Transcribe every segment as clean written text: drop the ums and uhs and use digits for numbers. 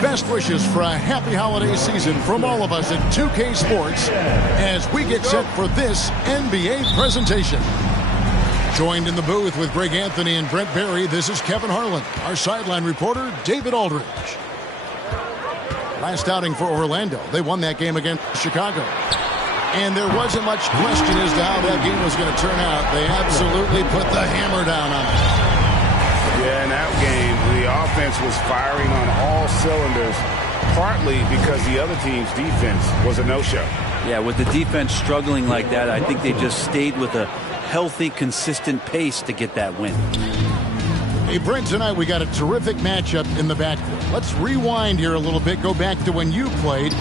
Best wishes for a happy holiday season from all of us at 2K Sports as we get set for this NBA presentation. Joined in the booth with Greg Anthony and Brent Barry, this is Kevin Harlan. Our sideline reporter, David Aldridge. Last outing for Orlando. They won that game against Chicago. And there wasn't much question as to how that game was going to turn out. They absolutely put the hammer down on it. Yeah, in that game, the offense was firing on all cylinders, partly because the other team's defense was a no-show. Yeah, with the defense struggling like that, I think they just stayed with a healthy, consistent pace to get that win. Hey, Brent, tonight we got a terrific matchup in the backcourt. Let's rewind here a little bit, go back to when you played.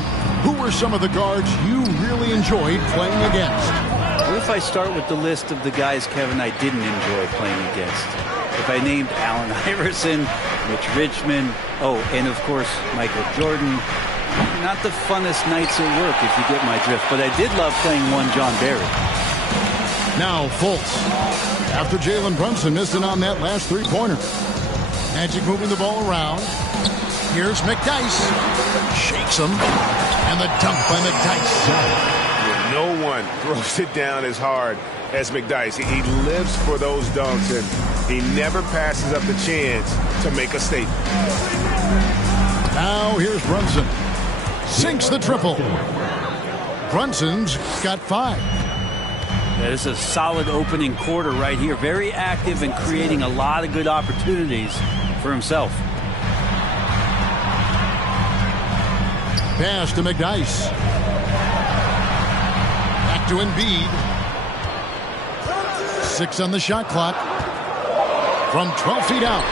Who were some of the guards you really enjoyed playing against? What if I start with the list of the guys, Kevin, I didn't enjoy playing against? If I named Allen Iverson, Mitch Richmond, and of course, Michael Jordan. Not the funnest nights at work, if you get my drift, but I did love playing one John Barry. Now Fultz, after Jalen Brunson missing on that last three-pointer. Magic moving the ball around. Here's McDyess. Shakes him. And the dunk by McDyess. No one throws it down as hard as McDyess. He lives for those dunks, and he never passes up the chance to make a statement. Now here's Brunson. Sinks the triple. Brunson's got 5. Yeah, this is a solid opening quarter right here. Very active and creating a lot of good opportunities for himself. Pass to McDyess. Back to Embiid. 6 on the shot clock. From 12 feet out.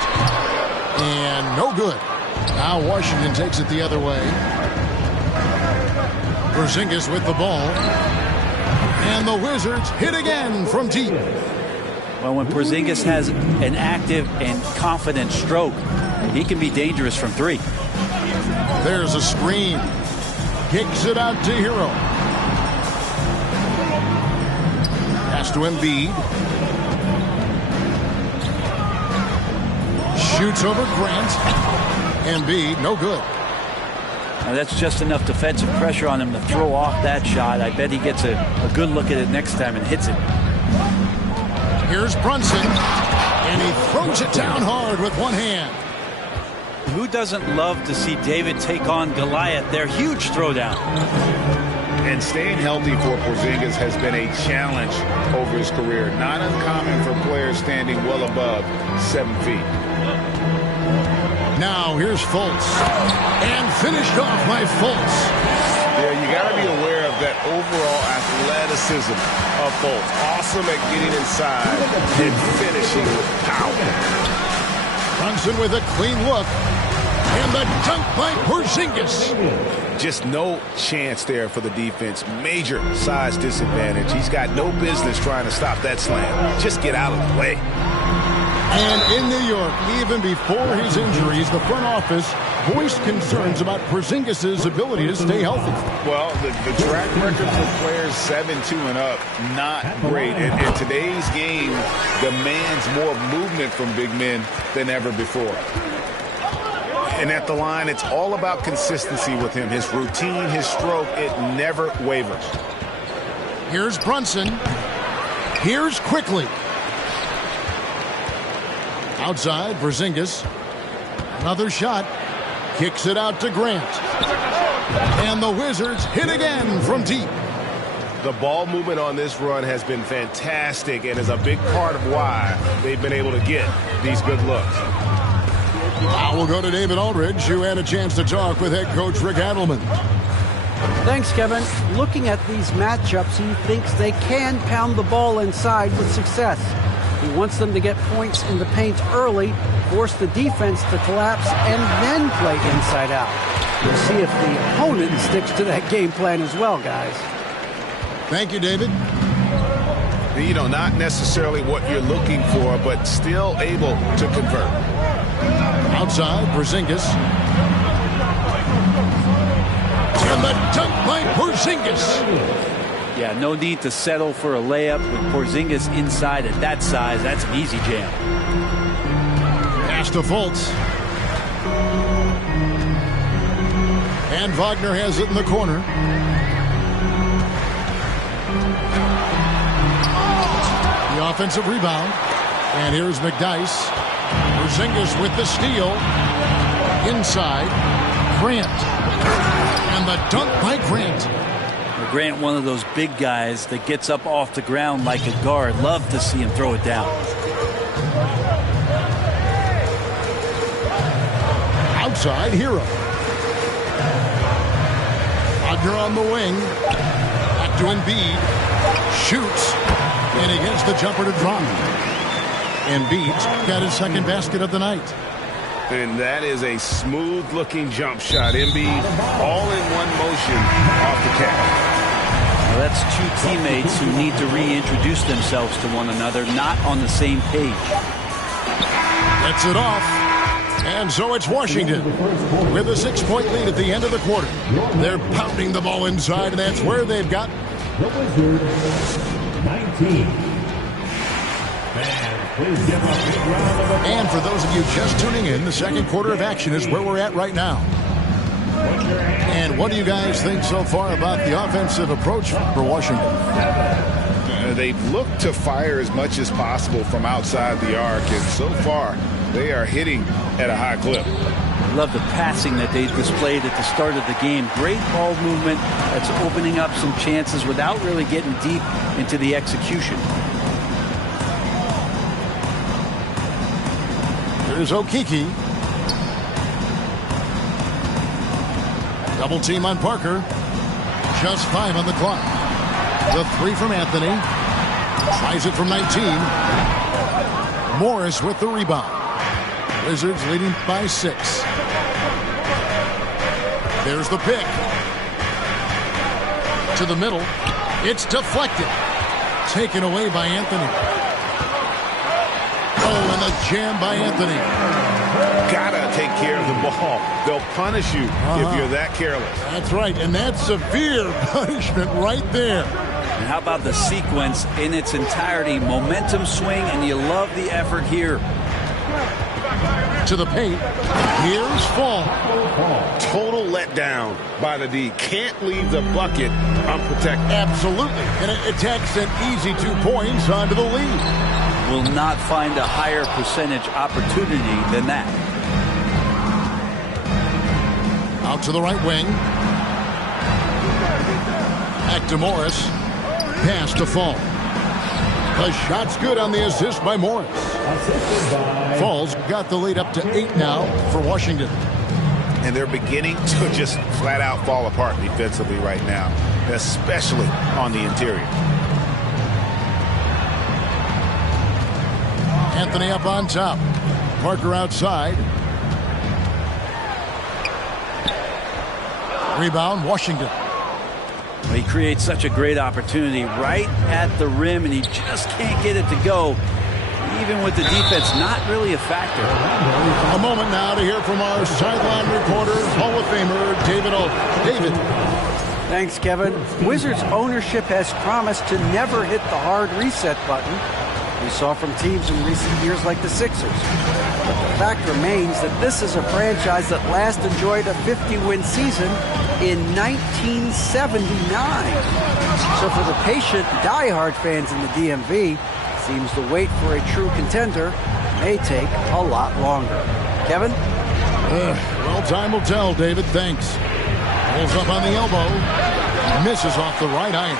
And no good. Now Washington takes it the other way. Porzingis with the ball. And the Wizards hit again from deep. Well, when Porzingis has an active and confident stroke, he can be dangerous from 3. There's a screen. Kicks it out to Hero. Pass to Embiid. Shoots over Grant. Embiid, no good. Now that's just enough defensive pressure on him to throw off that shot. I bet he gets a good look at it next time and hits it. Here's Brunson. And he throws it down hard with one hand. Who doesn't love to see David take on Goliath? Their huge throwdown. And staying healthy for Porzingis has been a challenge over his career. Not uncommon for players standing well above 7 feet. Now here's Fultz. And finished off by Fultz. Yeah, you got to be aware of that overall athleticism of Fultz. Awesome at getting inside and finishing with power. Brunson with a clean look. And the dunk by Porzingis. Just no chance there for the defense. Major size disadvantage. He's got no business trying to stop that slam. Just get out of the way. And in New York, even before his injuries, the front office voiced concerns about Porzingis' ability to stay healthy. Well, the track record for players 7-2 and up, not great. And today's game demands more movement from big men than ever before. And at the line, it's all about consistency with him. His routine, his stroke, it never wavers. Here's Brunson. Here's Quickly. Outside, Porzingis. Another shot. Kicks it out to Grant. And the Wizards hit again from deep. The ball movement on this run has been fantastic and is a big part of why they've been able to get these good looks. Now we'll go to David Aldridge, who had a chance to talk with head coach Rick Adelman. Thanks, Kevin. Looking at these matchups, he thinks they can pound the ball inside with success. He wants them to get points in the paint early, force the defense to collapse, and then play inside out. We'll see if the opponent sticks to that game plan as well, guys. Thank you, David. You know, not necessarily what you're looking for, but still able to convert. Outside, Porzingis. And the dunk by Porzingis. Yeah, no need to settle for a layup with Porzingis inside at that size. That's an easy jam. Pass to Fultz. And Wagner has it in the corner. The offensive rebound. And here's McDyess. Porzingis with the steal. Inside. Grant. And the dunk by Grant. Grant, one of those big guys that gets up off the ground like a guard. Love to see him throw it down. Outside, Hero. Wagner on the wing. Back to Embiid. Shoots. And he gets the jumper to drop. Embiid's got his second basket of the night. And that is a smooth-looking jump shot. Embiid all in one motion off the catch. Well, that's two teammates who need to reintroduce themselves to one another, not on the same page. Gets it off. And so it's Washington with a 6-point lead at the end of the quarter. They're pounding the ball inside, and that's where they've got the Wizards 19. And for those of you just tuning in, the second quarter of action is where we're at right now. And what do you guys think so far about the offensive approach for Washington? They've looked to fire as much as possible from outside the arc, and so far they are hitting at a high clip. Love the passing that they displayed at the start of the game. Great ball movement that's opening up some chances without really getting deep into the execution. Here's Okeke. Double team on Parker. Just 5 on the clock. The 3 from Anthony. Tries it from 19. Morris with the rebound. Wizards leading by 6. There's the pick. To the middle. It's deflected. Taken away by Anthony. Oh, and a jam by Anthony. Gotta take care of the ball. They'll punish you if you're that careless. That's right, and that's severe punishment right there. And how about the sequence in its entirety? Momentum swing, and you love the effort here. To the paint. Here's Fall. Total letdown by the D. Can't leave the bucket unprotected. Absolutely. And it attacks an easy 2 points onto the lead. Will not find a higher percentage opportunity than that. Out to the right wing. Back to Morris. Pass to Fall. The shot's good on the assist by Morris. Fall's got the lead up to 8 now for Washington. And they're beginning to just flat out fall apart defensively right now, especially on the interior. Anthony up on top. Parker outside. Rebound, Washington. He creates such a great opportunity right at the rim, and he just can't get it to go, even with the defense not really a factor. A moment now to hear from our sideline reporter, Hall of Famer David Aldridge. David. Thanks, Kevin. Wizards ownership has promised to never hit the hard reset button we saw from teams in recent years like the Sixers. But the fact remains that this is a franchise that last enjoyed a 50-win season in 1979. So for the patient, diehard fans in the DMV, seems the wait for a true contender may take a lot longer. Kevin? Well, time will tell, David. Thanks. Pulls up on the elbow. Misses off the right iron.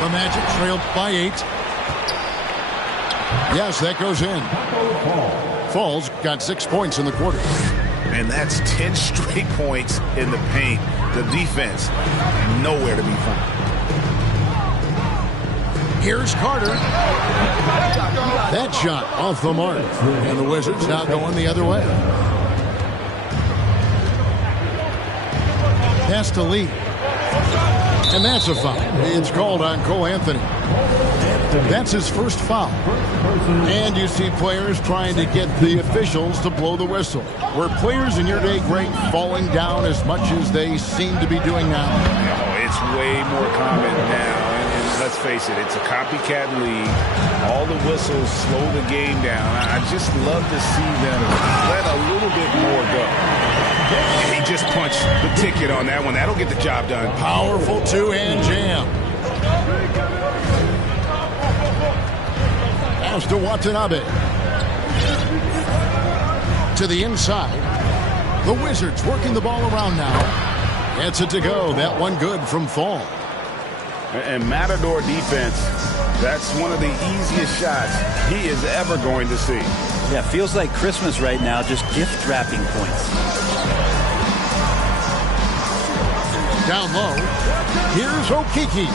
The Magic trailed by 8. Yes, that goes in. Fall's got 6 points in the quarter. And that's 10 straight points in the paint. The defense, nowhere to be found. Here's Carter. That shot off the mark. And the Wizards now going the other way. Pass to Lee. And that's a foul. It's called on Cole Anthony. That's his first foul. And you see players trying to get the officials to blow the whistle. Were players in your day, Greg, falling down as much as they seem to be doing now? Oh, it's way more common now. And let's face it, it's a copycat league. All the whistles slow the game down. I just love to see them let a little bit more go. And he just punched the ticket on that one. That'll get the job done. Powerful two-hand jam. Pass to Watanabe. To the inside. The Wizards working the ball around now. Gets it to go. That one good from Fall. And Matador defense, that's one of the easiest shots he is ever going to see. Yeah, feels like Christmas right now, just gift wrapping points. Down low. Here's Okeke.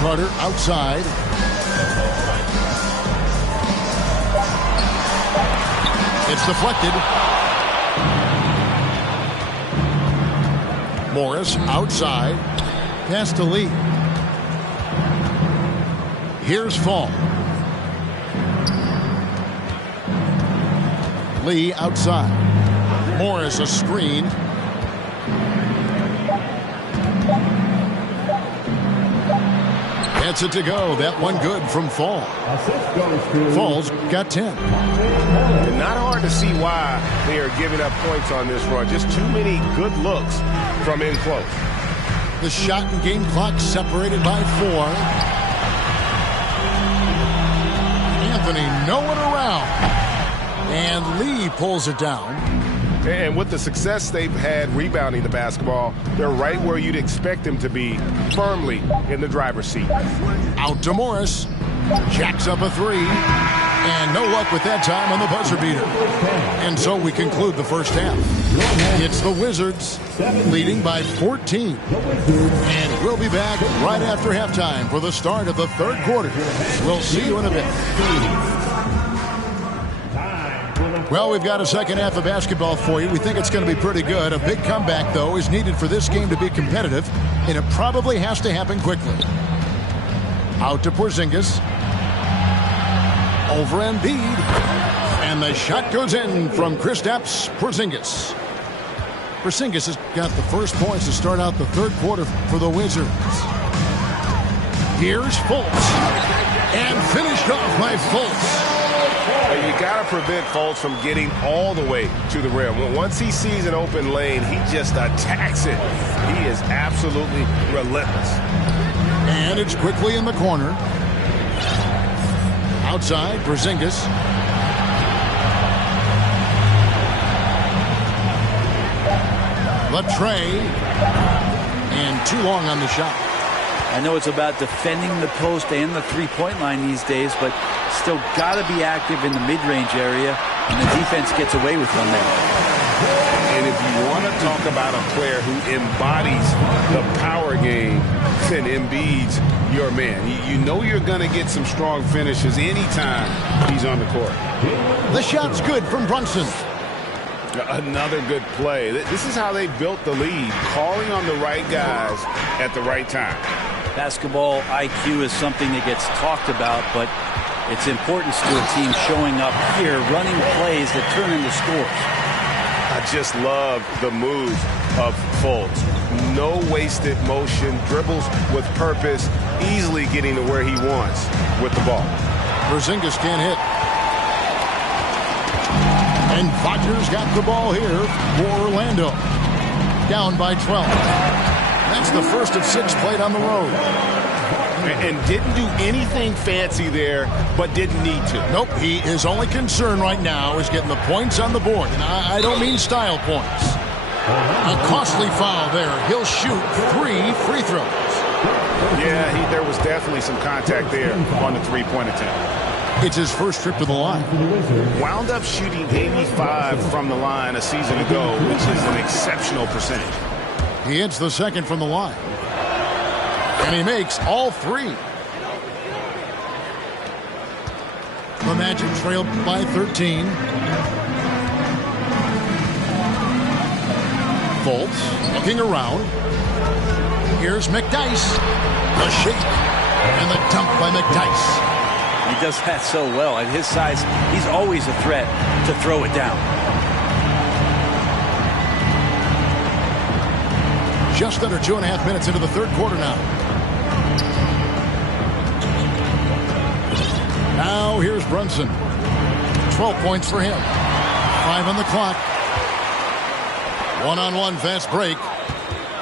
Carter outside. It's deflected. Morris outside. Pass to Lee. Here's Fall. Lee outside. Morris a screen. Gets it to go. That one good from Fall. Fall's got 10. And not hard to see why they are giving up points on this run. Just too many good looks from in close. The shot and game clock separated by 4. Anthony nowhere around. And Lee pulls it down. And with the success they've had rebounding the basketball, they're right where you'd expect them to be, firmly in the driver's seat. Out to Morris. Jacks up a 3. And no luck with that time on the buzzer beater. And so we conclude the first half. It's the Wizards leading by 14. And we'll be back right after halftime for the start of the third quarter. We'll see you in a bit. Well, we've got a second half of basketball for you. We think it's going to be pretty good. A big comeback, though, is needed for this game to be competitive, and it probably has to happen quickly. Out to Porzingis. Over Embiid. And the shot goes in from Kristaps Porzingis. Porzingis has got the first points to start out the third quarter for the Wizards. Here's Fultz. And finished off by Fultz. You got to prevent Fultz from getting all the way to the rim. Once he sees an open lane, he just attacks it. He is absolutely relentless. And it's quickly in the corner. Outside, Porzingis. Latrey. And too long on the shot. I know it's about defending the post and the three-point line these days, but still got to be active in the mid-range area, and the defense gets away with one there. And if you want to talk about a player who embodies the power game, then Embiid's your man. You know you're going to get some strong finishes anytime he's on the court. The shot's good from Brunson. Another good play. This is how they built the lead, calling on the right guys at the right time. Basketball IQ is something that gets talked about, but its importance to a team showing up here, running plays that turn into scores. I just love the move of Fultz. No wasted motion, dribbles with purpose, easily getting to where he wants with the ball. Porzingis can't hit. And Wagner's got the ball here for Orlando. Down by 12. That's the first of 6 played on the road. And didn't do anything fancy there, but didn't need to. Nope, his only concern right now is getting the points on the board. And I don't mean style points. A costly foul there. He'll shoot 3 free throws. Yeah, there was definitely some contact there on the three-point attempt. It's his first trip to the line. Wound up shooting 85 from the line a season ago, which is an exceptional percentage. He hits the second from the line. And he makes all three. The Magic trail by 13. Fultz looking around. Here's McDyess. The shake and the dunk by McDyess. He does that so well. At his size, he's always a threat to throw it down. Just under 2.5 minutes into the third quarter now. Now here's Brunson. 12 points for him. 5 on the clock. One-on-one fast break.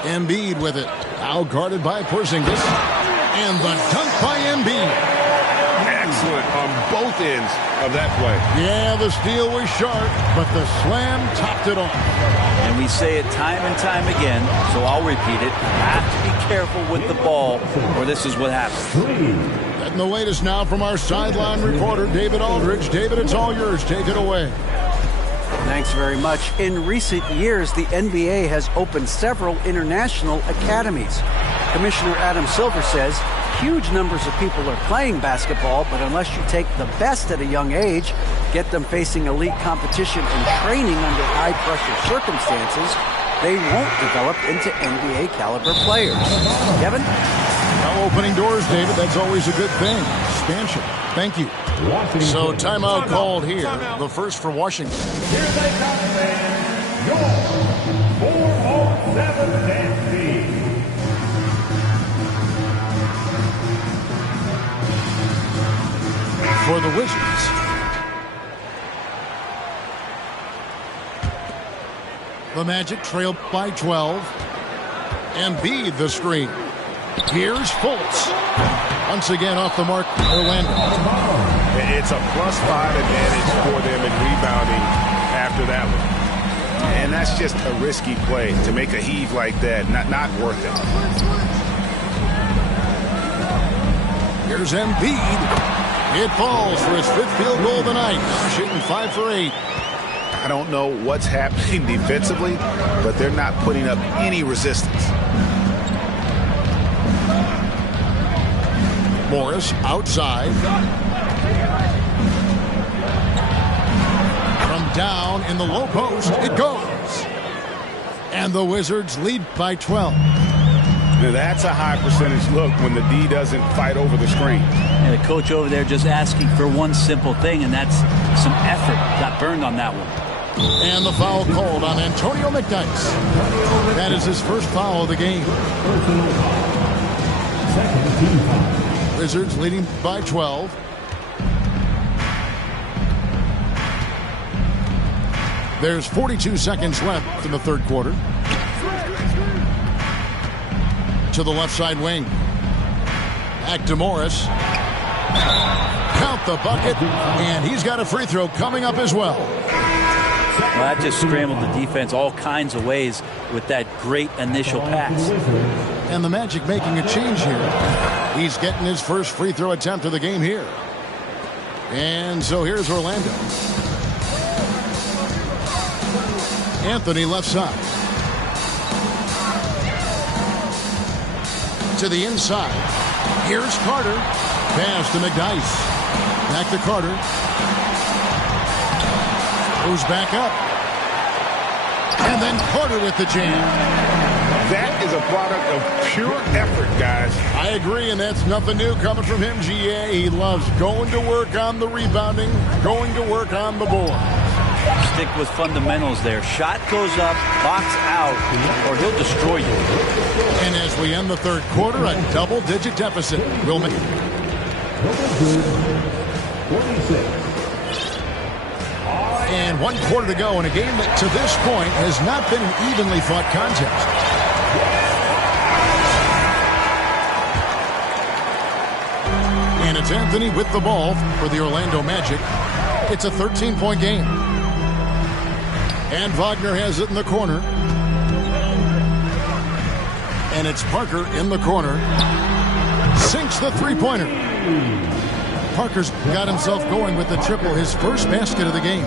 Embiid with it. Now guarded by Porzingis. And the dunk by Embiid. Excellent on both ends of that play. Yeah, the steal was sharp, but the slam topped it off. And we say it time and time again, so I'll repeat it. You have to be careful with the ball, or this is what happens. Getting the latest now from our sideline reporter, David Aldridge. David, it's all yours. Take it away. Thanks very much. In recent years, the NBA has opened several international academies. Commissioner Adam Silver says huge numbers of people are playing basketball, but unless you take the best at a young age, get them facing elite competition and training under high-pressure circumstances, they won't develop into NBA-caliber players. Kevin? Now opening doors, David. That's always a good thing. Expansion. Thank you. So timeout called here. The first for Washington. Here they come, man. Your 4-on-7 dance team. For the Wizards. The Magic trail by 12. Embiid the screen. Here's Fultz. Once again off the mark, Orlando. It's a +5 advantage for them in rebounding after that one. And that's just a risky play. To make a heave like that, not worth it. Here's Embiid. It falls for his 5th field goal of the night. Shooting 5 for 8. I don't know what's happening defensively, but they're not putting up any resistance. Morris outside. From down in the low post, it goes. And the Wizards lead by 12. Now that's a high percentage look when the D doesn't fight over the screen. And the coach over there just asking for one simple thing, and that's some effort. Got burned on that one. And the foul called on Antonio McDyess. That is his first foul of the game. Wizards leading by 12. There's 42 seconds left in the third quarter. To the left side wing. Back to Morris. Count the bucket. And he's got a free throw coming up as well. Well, that just scrambled the defense all kinds of ways with that great initial pass. And the Magic making a change here. He's getting his first free throw attempt of the game here. And so here's Orlando. Anthony left side. To the inside. Here's Carter. Pass to McDyess. Back to Carter. Moves back up. And then Carter with the jam. That is a product of pure effort, guys. I agree, and that's nothing new coming from him, GA. He loves going to work on the rebounding, going to work on the board. Stick with fundamentals there. Shot goes up, box out, or he'll destroy you. And as we end the third quarter, a double-digit deficit will make. And 1 quarter to go in a game that to this point has not been an evenly fought contest. And it's Anthony with the ball for the Orlando Magic. It's a 13-point game. And Wagner has it in the corner. And it's Parker in the corner. Sinks the three-pointer. Parker's got himself going with the triple, his first basket of the game.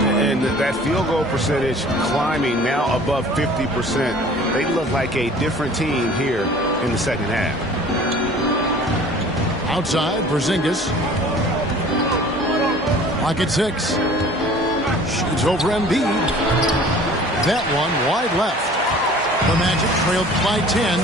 And that field goal percentage climbing now above 50%. They look like a different team here in the second half. Outside, Porzingis. Clock at 6. Shoots over Embiid. That one wide left. The Magic trailed by 10.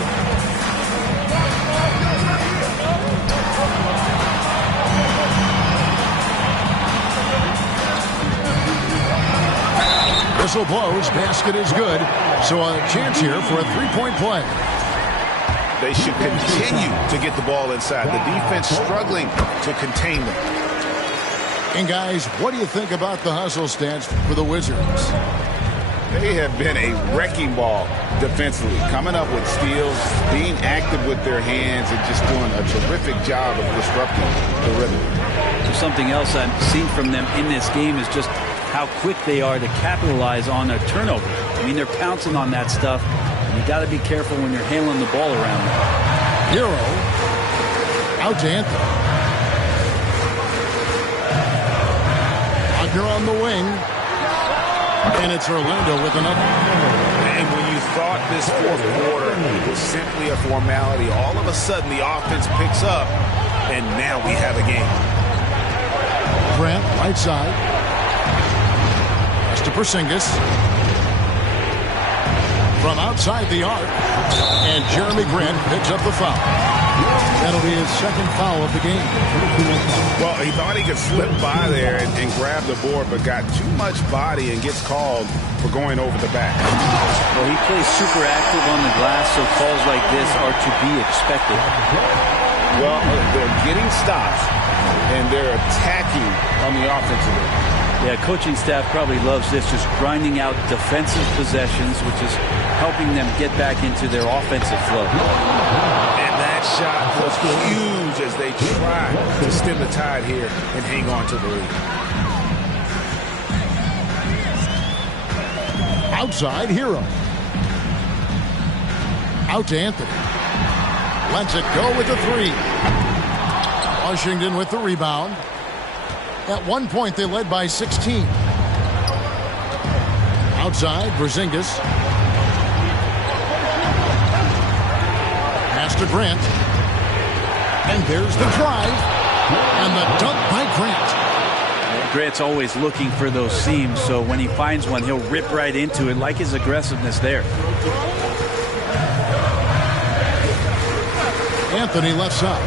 Whistle blows. Basket is good. So a chance here for a three-point play. They should continue to get the ball inside. The defense struggling to contain them. And guys, what do you think about the hustle stats for the Wizards? They have been a wrecking ball defensively, coming up with steals, being active with their hands, and just doing a terrific job of disrupting the rhythm. Something else I've seen from them in this game is just how quick they are to capitalize on a turnover. I mean, they're pouncing on that stuff. And you got to be careful when you're handling the ball around them. Hero out to Anthony. Wagner on the wing. And it's Orlando with another. And when you thought this fourth quarter was simply a formality, all of a sudden the offense picks up, and now we have a game. Grant, right side. Pass to Porzingis. From outside the arc. And Jeremy Grant picks up the foul. That'll be his second foul of the game. Well, he thought he could slip by there and grab the board, but got too much body and gets called for going over the back. Well, he plays super active on the glass, so calls like this are to be expected. Well, they're getting stops, and they're attacking on the offensive end. Yeah, coaching staff probably loves this, just grinding out defensive possessions, which is helping them get back into their offensive flow. And that shot was huge as they try to stem the tide here and hang on to the lead. Outside, Hero. Out to Anthony. Lets it go with the three. Washington with the rebound. At one point, they led by 16. Outside, Porzingis. Pass to Grant. And there's the drive. And the dunk by Grant. Grant's always looking for those seams, so when he finds one, he'll rip right into it, like his aggressiveness there. Anthony left side.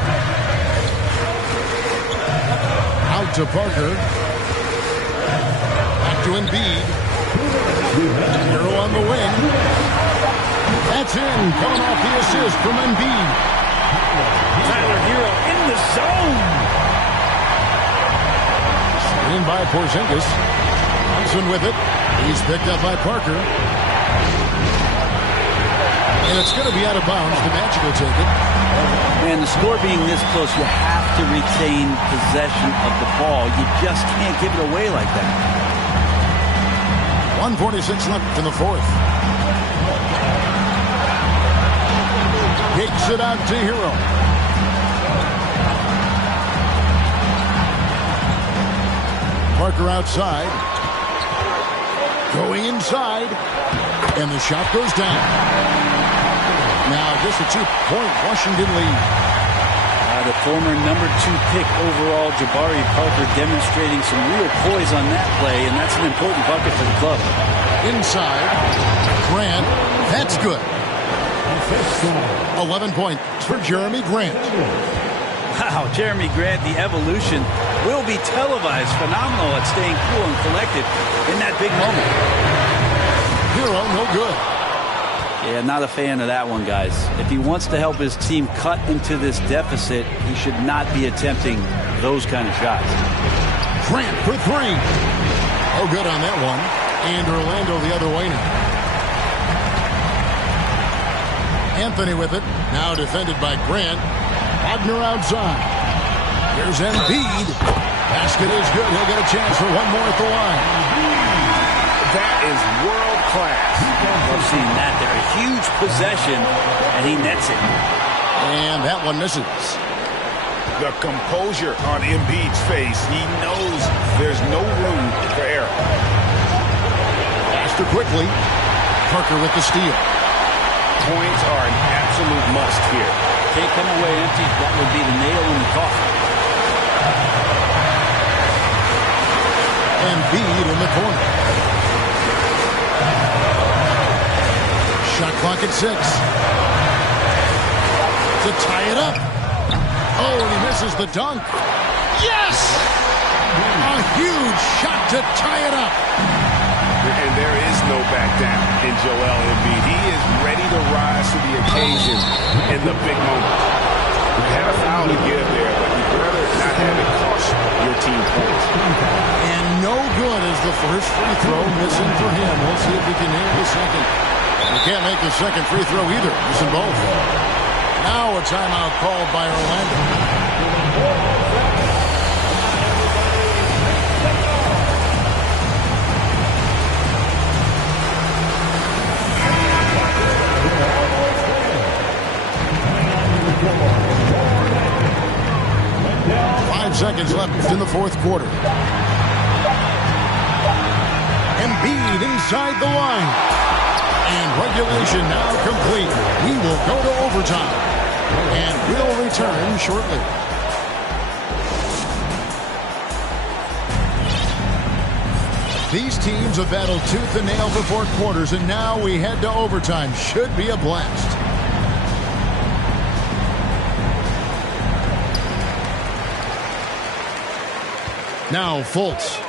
Out to Parker. Back to Embiid. Hero on the wing. That's in. Coming off the assist from Embiid. Tyler Hero in the zone. Screen by Porzingis. Thompson with it. He's picked up by Parker. And it's going to be out of bounds. The Magic will take it. Man, the score being this close, you have to retain possession of the ball. You just can't give it away like that. 1:46 left in the fourth. Kicks it out to Hero. Parker outside. Going inside. And the shot goes down. Now just a 2-point Washington lead. The former number 2 pick overall, Jabari Parker, demonstrating some real poise on that play, and that's an important bucket for the club. Inside, Grant, that's good. 11 points for Jeremy Grant. Wow, Jeremy Grant, the evolution will be televised. Phenomenal at staying cool and collected in that big moment. Hero, no good. Yeah, not a fan of that one, guys. If he wants to help his team cut into this deficit, he should not be attempting those kind of shots. Grant for three. Oh, good on that one. And Orlando the other way now. Anthony with it. Now defended by Grant. Wagner outside. Here's Embiid. Basket is good. He'll get a chance for one more at the line. That is world class. Love seeing that there. A huge possession, and he nets it. And that one misses. The composure on Embiid's face. He knows there's no room for error. Faster quickly. Parker with the steal. points are an absolute must here. Can't come away empty. That would be the nail in the coffin. Embiid in the corner. Shot clock at 6. To tie it up. Oh, and he misses the dunk. Yes! A huge shot to tie it up. And there is no back down in Joel Embiid. He is ready to rise to the occasion in the big moment. He had a foul to give there, but you'd rather not have it cost your team points. And no good is the first free throw missing for him. We'll see if he can hit the second. He can't make the second free throw either. Missing both. Now a timeout called by Orlando. 5 seconds left in the fourth quarter. Embiid inside the line. And regulation now complete. We will go to overtime. And we'll return shortly. These teams have battled tooth and nail for 4 quarters, and now we head to overtime. Should be a blast. Now Fultz.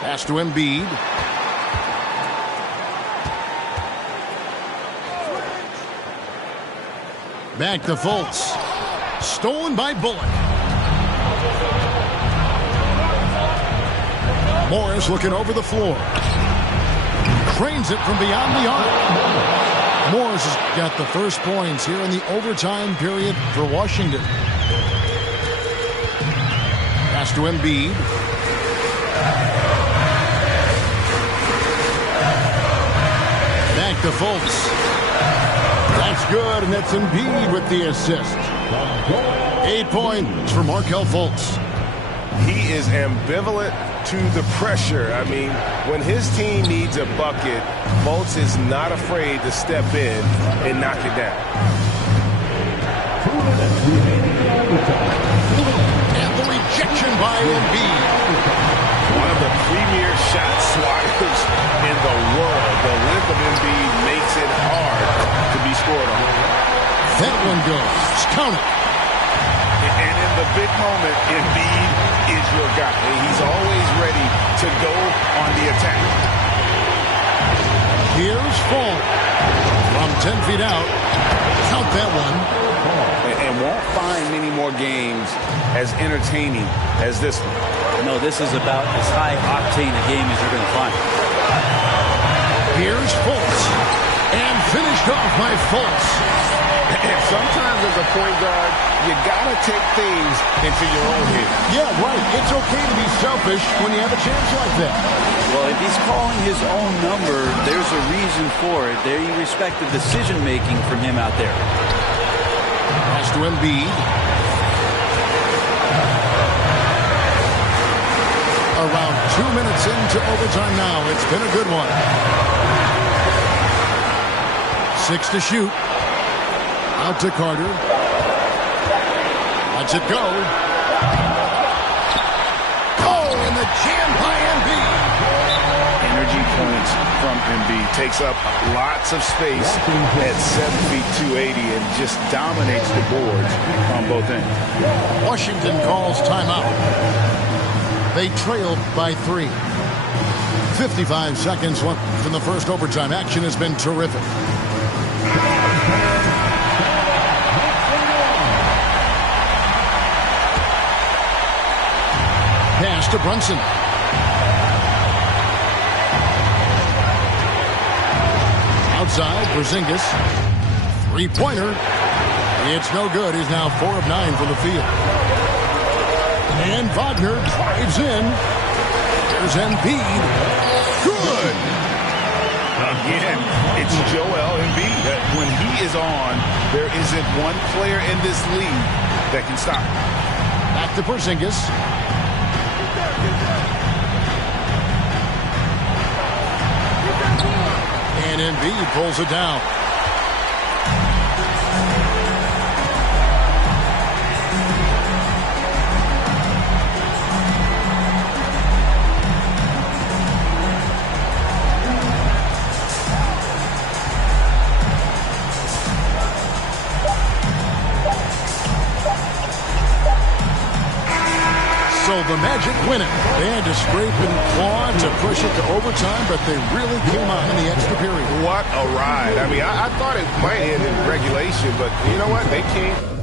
Pass to Embiid. Back to Fultz. Stolen by Bullock. Morris looking over the floor. Cranes it from beyond the arc. Morris has got the first points here in the overtime period for Washington. Pass to Embiid. Back to Fultz. That's good, and that's Embiid with the assist. 8 points for Markelle Fultz. He is ambivalent to the pressure. I mean, when his team needs a bucket, Fultz is not afraid to step in and knock it down. And the rejection by Embiid. One of the premier shot swatters in the world. The length of Embiid makes it hard to be scored on. That one goes. Count it. And in the big moment, Embiid is your guy. He's always ready to go on the attack. Here's Fultz. From 10 feet out. Count that one. And won't find many more games as entertaining as this one. No, this is about as high octane a game as you're going to find. Here's Fultz. And finished off by Fultz. And sometimes as a point guard, you got to take things into your own hands. Yeah, right. It's okay to be selfish when you have a chance like that. Well, if he's calling his own number, there's a reason for it. There you respect the decision-making from him out there. Pass to Embiid. Around 2 minutes into overtime now. It's been a good one. 6 to shoot. Out to Carter. Lets it go. Oh, and the jam by Embiid. Energy points from Embiid. Takes up lots of space at 7 feet 280 and just dominates the boards on both ends. Washington calls timeout. They trailed by 3. 55 seconds left from the first overtime. Action has been terrific. Pass to Brunson. Outside, Porzingis. Three-pointer. It's no good. He's now 4 of 9 from the field. And Wagner drives in. There's Embiid. Good. Again, it's Joel Embiid. When he is on, there isn't one player in this league that can stop him. Back to Porzingis. And Embiid pulls it down. So the Magic win it. They had to scrape and claw to push it to overtime, but they really came out in the extra period. What a ride. I mean, I thought it might end in regulation, but you know what? They came.